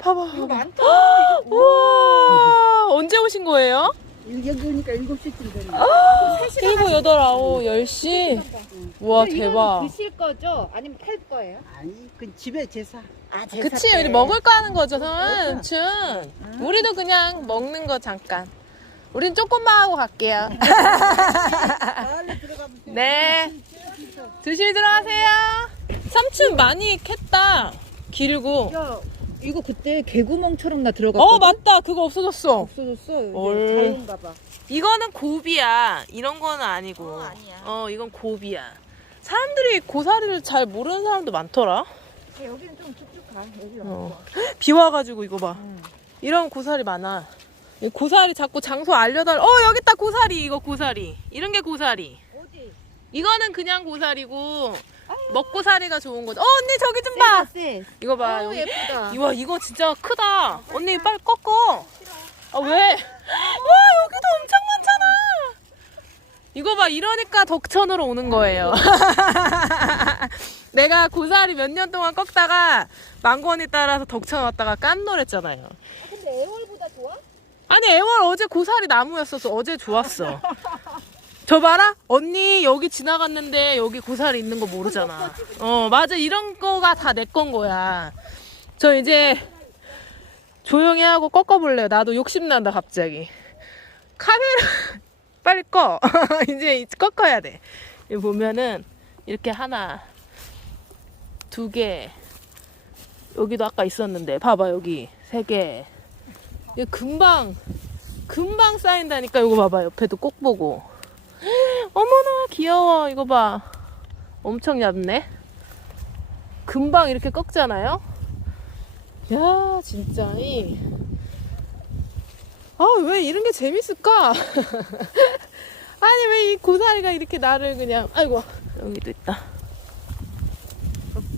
봐봐. 이거. 많다. 우와 언제 오신 거예요? 여기 오니까 7시쯤 되는 일곱 여덟 아홉 열 시. 와 대박. 드실 거죠? 아니면 팔 거예요? 아니, 그 집에 제사. 아, 제사 그치 때. 우리 먹을 거 하는 거죠 삼촌. 우리도 그냥 먹는 거 잠깐. 우린 조금만 하고 갈게요. 네. 조심히 들어가세요. 삼촌 많이 캤다. 길고. 야, 이거 그때 개구멍처럼 나 들어갔거든. 어 맞다 그거 없어졌어. 없어졌어. 자연가 봐. 이거는 고비야. 이런 거는 아니고. 어, 아니야. 어, 이건 고비야. 사람들이 고사리를 잘 모르는 사람도 많더라. 여기는 좀 쭉쭉 가. 여기 어. 비 와가지고 이거 봐. 응. 이런 고사리 많아. 이 고사리 자꾸 장소 알려달. 어 여기 있다 고사리 이거 고사리. 이런 게 고사리. 이거는 그냥 고사리고 먹고 사리가 좋은 거죠. 어 언니 저기 좀 봐. 쎄. 이거 봐. 여기. 예쁘다. 이와 이거 진짜 크다. 언니 빨리 꺾어. 아 왜? 와 여기도 엄청 많잖아. 이거 봐 이러니까 덕천으로 오는 거예요. 내가 고사리 몇 년 동안 꺾다가 망고 언니 따라서 덕천 왔다가 깜놀했잖아요. 근데 애월보다 좋아? 아니 애월 어제 고사리 나무였어서 어제 좋았어. 저 봐라 언니 여기 지나갔는데 여기 고사리 있는 거 모르잖아. 어 맞아 이런 거가 다 내 건 거야. 저 이제 조용히 하고 꺾어볼래요. 나도 욕심 난다 갑자기. 카메라 빨리 꺼. 이제 꺾어야 돼. 여기 보면은 이렇게 하나, 두 개. 여기도 아까 있었는데 봐봐 여기 세 개. 이거 금방 금방 쌓인다니까 이거 봐봐 옆에도 꼭 보고 어머나 귀여워. 이거 봐. 엄청 얇네. 금방 이렇게 꺾잖아요? 야 진짜. 이. 아, 왜 이런 게 재밌을까? 아니, 왜 이 고사리가 이렇게 나를 그냥, 아이고, 여기도 있다.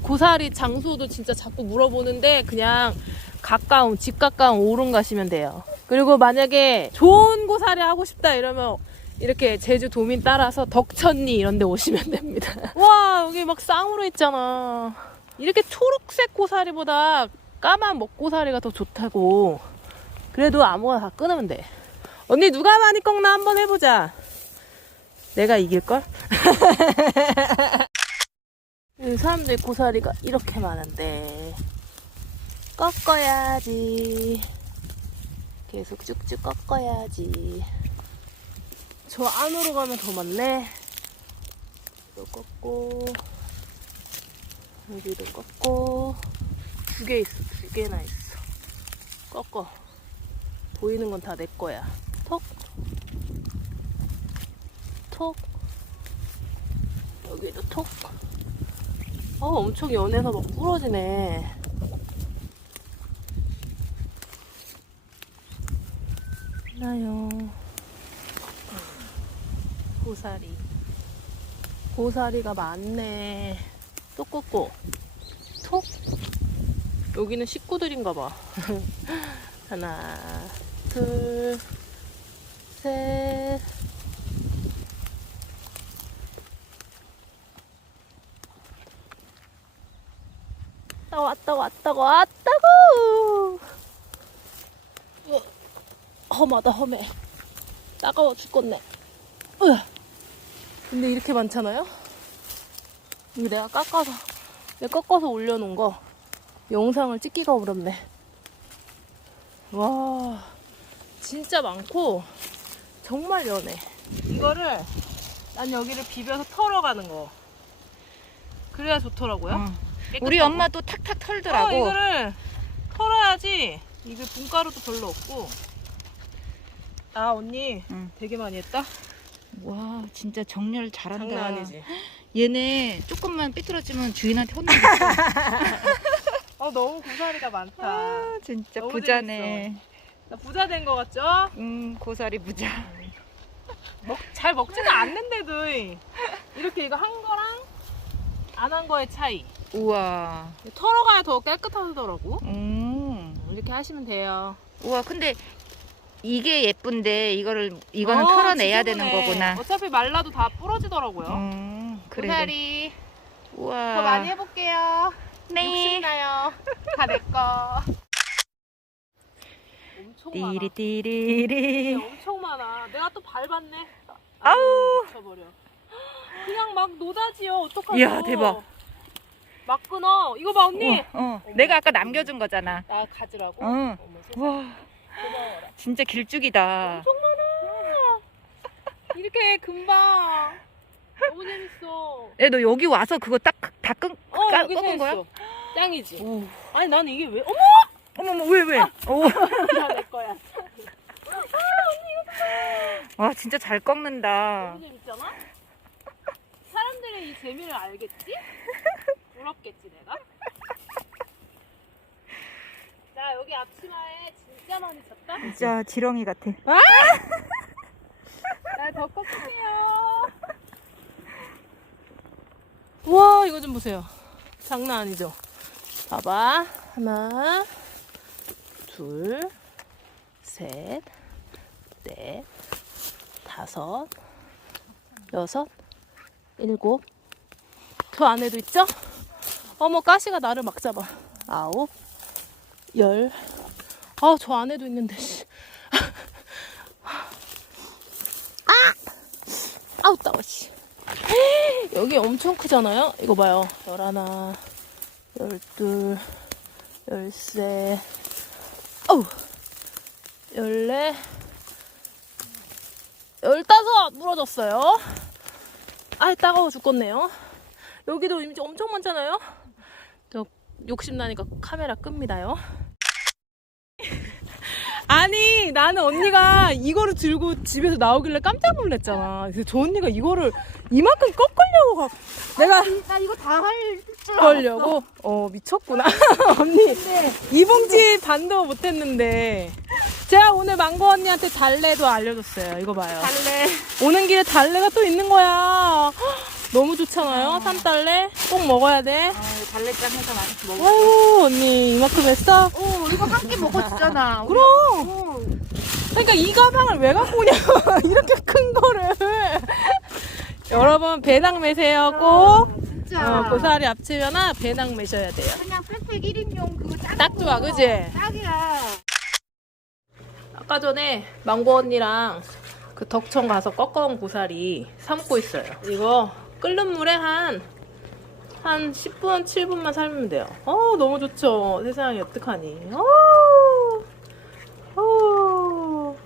고사리 장소도 진짜 자꾸 물어보는데, 그냥 가까운, 집 가까운 오름 가시면 돼요. 그리고 만약에 좋은 고사리 하고 싶다 이러면, 이렇게 제주 도민 따라서 덕천리 이런 데 오시면 됩니다. 와, 여기 막 쌍으로 있잖아. 이렇게 초록색 고사리보다 까만 먹고사리가 더 좋다고. 그래도 아무거나 다 끊으면 돼. 언니 누가 많이 꺾나 한번 해보자. 내가 이길걸? 이 사람들 고사리가 이렇게 많은데 꺾어야지. 계속 쭉쭉 꺾어야지. 저 안으로 가면 더 많네. 이거 꺾고 여기도 꺾고 두 개 있어. 두 개나 있어. 꺾어. 보이는 건 다 내 거야. 톡. 톡. 여기도 톡. 어, 엄청 연해서 막 부러지네. 나요. 고사리. 고사리가 많네. 또 꽂고. 톡. 여기는 식구들인가 봐. 하나, 둘, 셋. 왔다 왔다 왔다 왔다고. 어, 험하다 험해. 따가워 죽겠네. 으. 근데 이렇게 많잖아요? 이거 내가 깎아서 내가 꺾어서 올려놓은 거 영상을 찍기가 어렵네. 와 진짜 많고 정말 연해 이거를 난 여기를 비벼서 털어가는 거 그래야 좋더라고요 응. 우리 엄마도 탁탁 털더라고. 어, 이거를 털어야지 이게 분가루도 별로 없고 아 언니 응. 되게 많이 했다 와, 진짜 정렬 잘한다. 장난 아니지 얘네 조금만 삐뚤어지면 주인한테 혼나겠어. 어 너무 고사리가 많다 아, 진짜 너무 부자네. 나 부자 된 거 같죠? 음, 고사리 부자. 먹, 잘 먹지는 않는데도 이렇게 이거 한 거랑 안 한 거의 차이 우와. 털어가야 더 깨끗하더라고. 음. 이렇게 하시면 돼요. 우와, 근데 이게 예쁜데 이거를 이거는 어, 털어내야 지저분해. 되는 거구나. 어차피 말라도 다 부러지더라고요. 음, 그래. 고사리 우와. 더 많이 해볼게요. 네. 욕심나요. 다 내 거. 엄청 많아. 띠리띠리리. 엄청 많아. 내가 또 밟았네. 아우. 미쳐버려. 그냥 막 노다지요. 어떡하죠? 이야, 대박. 막 끊어. 이거 봐 언니. 어, 어. 내가 아까 남겨준 거잖아. 나 가지라고. 어. 어머, 세상에. 와, 고마워라. 진짜 길쭉이다. 엄청 많아. 이렇게 금방. 너무 재밌어. 야, 너 여기 와서 그거 딱다 끈, 어, 까- 여기 꺾은 거야? 서 있어. 짱이지. 오. 아니 나는 이게 왜? 어머, 어머머, 왜, 왜? 오. 야내 거야. 와, 진짜 잘 꺾는다. 너무 재밌잖아. 사람들이 이 재미를 알겠지? 부럽겠지 내가. 자 여기 앞치마에 진짜 많이 쳤다. 진짜 지렁이 같아. 날더 꺾으세요. 와 이거 좀 보세요. 장난 아니죠? 봐봐 하나, 둘, 셋, 넷, 다섯, 여섯, 일곱. 그 안에도 있죠? 어머 가시가 나를 막 잡아. 아홉, 열. 아 저 안에도 있는데. 씨. 아우 따워 씨. 여기 엄청 크잖아요. 이거 봐요. 열하나, 열둘, 열세, 어우, 열네, 열다섯 무너졌어요. 아 따가워 죽겠네요. 여기도 이미 엄청 많잖아요. 저 욕심 나니까 카메라 끕니다요. 아니 나는 언니가 이거를 들고 집에서 나오길래 깜짝 놀랐잖아. 그래서 저 언니가 이거를 이만큼 꺾으려고 가. 내가 나 이거 다 할줄 걸려고? 어 미쳤구나 언니 이봉지 반도 못했는데 제가 오늘 망고 언니한테 달래도 알려줬어요 이거 봐요 달래. 오는 길에 달래가 또 있는 거야 헉, 너무 좋잖아요 산달래 꼭 먹어야 돼 어, 달래장 해서 많이 먹어. 아유 언니 이만큼 했어? 오, 이거 한 끼 먹었잖아. 그럼 그러니까 이 가방을 왜 갖고 오냐 이렇게 큰 거를 여러분 배낭 매세요 꼭 진짜. 어, 고사리 앞치면은 배낭 매셔야 돼요 그냥 팩팩 1인용 그거 딱. 딱 좋아 그지? 딱이야. 아까 전에 망고 언니랑 그 덕천 가서 꺾어온 고사리 삶고 있어요. 이거 끓는 물에 한, 한 10분, 7분만 삶으면 돼요. 어, 너무 좋죠. 세상에, 어떡하니. 어, 어,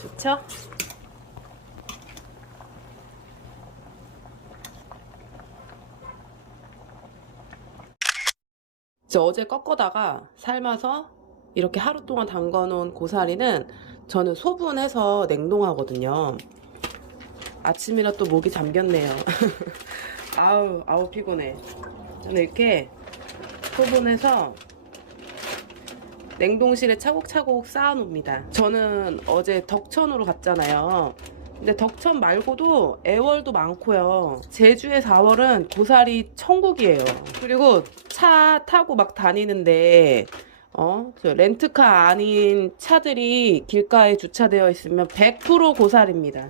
좋죠? 저 어제 꺾어다가 삶아서 이렇게 하루 동안 담궈 놓은 고사리는 저는 소분해서 냉동하거든요. 아침이라 또 목이 잠겼네요. 아우, 아우, 피곤해. 저는 이렇게 소분해서 냉동실에 차곡차곡 쌓아놓습니다. 저는 어제 덕천으로 갔잖아요. 근데 덕천 말고도 애월도 많고요. 제주의 4월은 고사리 천국이에요. 그리고 차 타고 막 다니는데 어, 저 렌트카 아닌 차들이 길가에 주차되어 있으면 100% 고사리입니다.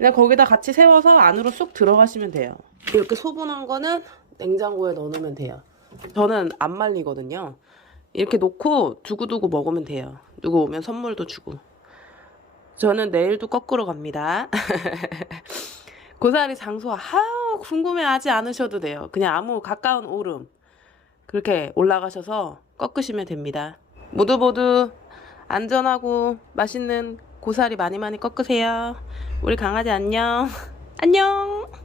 그냥 거기다 같이 세워서 안으로 쑥 들어가시면 돼요. 이렇게 소분한 거는 냉장고에 넣어놓으면 돼요. 저는 안 말리거든요. 이렇게 놓고 두고두고 먹으면 돼요. 누구 오면 선물도 주고. 저는 내일도 거꾸로 갑니다. 고사리 장소, 아우, 궁금해하지 않으셔도 돼요. 그냥 아무 가까운 오름. 그렇게 올라가셔서 꺾으시면 됩니다. 모두 모두 안전하고 맛있는 고사리 많이 많이 꺾으세요. 우리 강아지 안녕. 안녕.